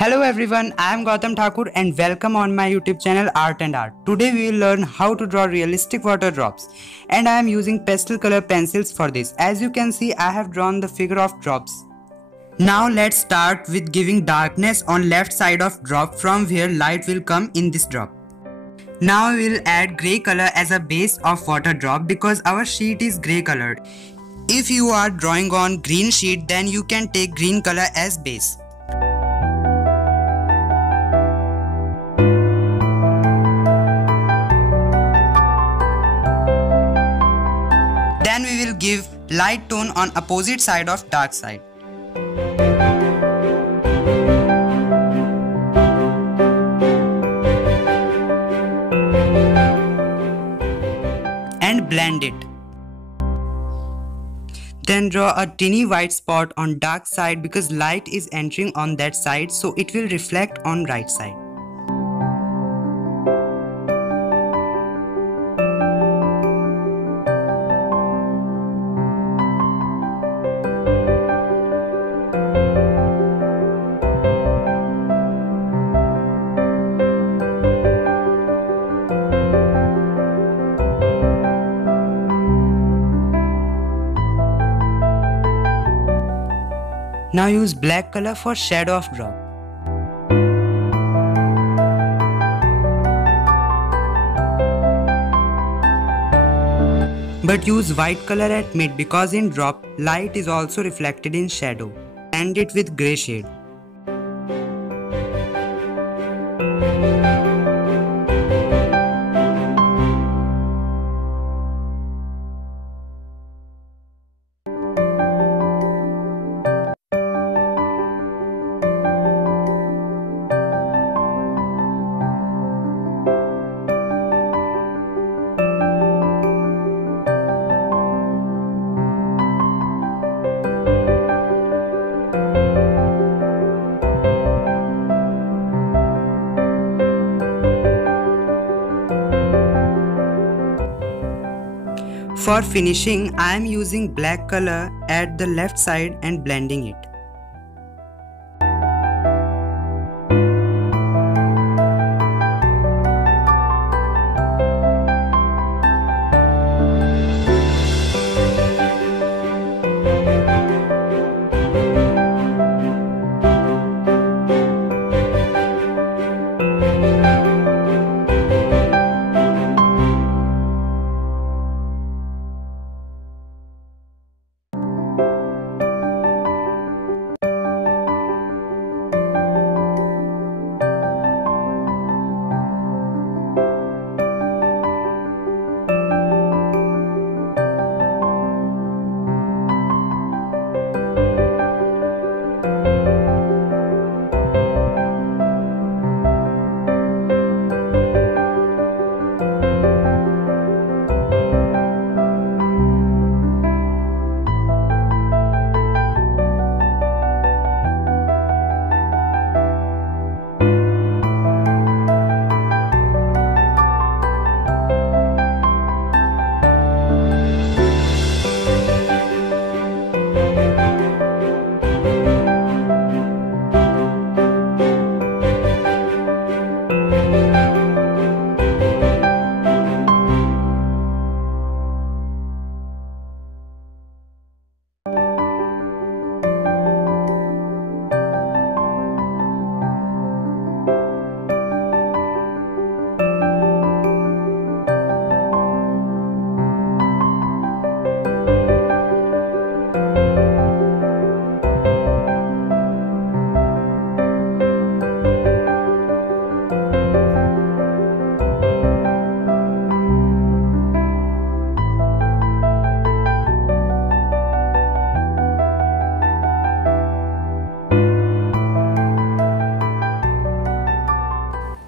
Hello everyone, I am Gautam Thakur and welcome on my YouTube channel Art and Art. Today we will learn how to draw realistic water drops, and I am using pastel color pencils for this. As you can see, I have drawn the figure of drops. Now let's start with giving darkness on left side of drop from where light will come in this drop. Now we will add grey color as a base of water drop because our sheet is grey colored. If you are drawing on green sheet, then you can take green color as base. Then we will give light tone on opposite side of dark side. And blend it. Then draw a tiny white spot on dark side because light is entering on that side, so it will reflect on right side. Now use black color for shadow of drop. But use white color at mid because in drop, light is also reflected in shadow. Blend it with grey shade. For finishing, I am using black color at the left side and blending it.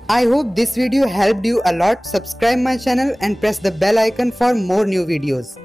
I hope this video helped you a lot. Subscribe my channel and press the bell icon for more new videos.